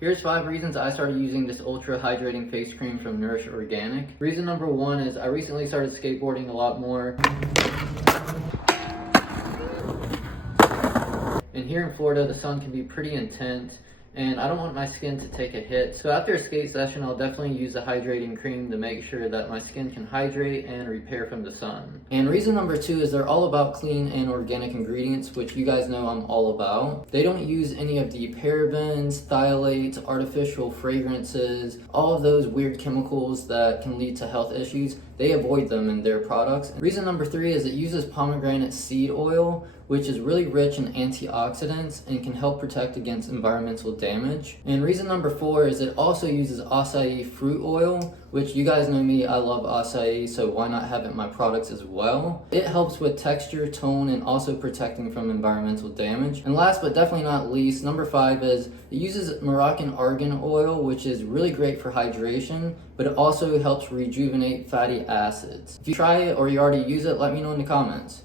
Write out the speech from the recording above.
Here's 5 reasons I started using this ultra hydrating face cream from Nourish Organic. Reason number 1 is I recently started skateboarding a lot more. And here in Florida, the sun can be pretty intense, and I don't want my skin to take a hit. So after a skate session, I'll definitely use a hydrating cream to make sure that my skin can hydrate and repair from the sun. And reason number 2 is they're all about clean and organic ingredients, which you guys know I'm all about. They don't use any of the parabens, phthalates, artificial fragrances, all of those weird chemicals that can lead to health issues. They avoid them in their products. Reason number 3 is it uses pomegranate seed oil, which is really rich in antioxidants and can help protect against environmental damage. And reason number 4 is it also uses acai fruit oil, which you guys know me, I love acai, so why not have it in my products as well? It helps with texture, tone, and also protecting from environmental damage. And last but definitely not least, number 5 is it uses Moroccan argan oil, which is really great for hydration, but it also helps rejuvenate fatty acids. If you try it or you already use it, let me know in the comments.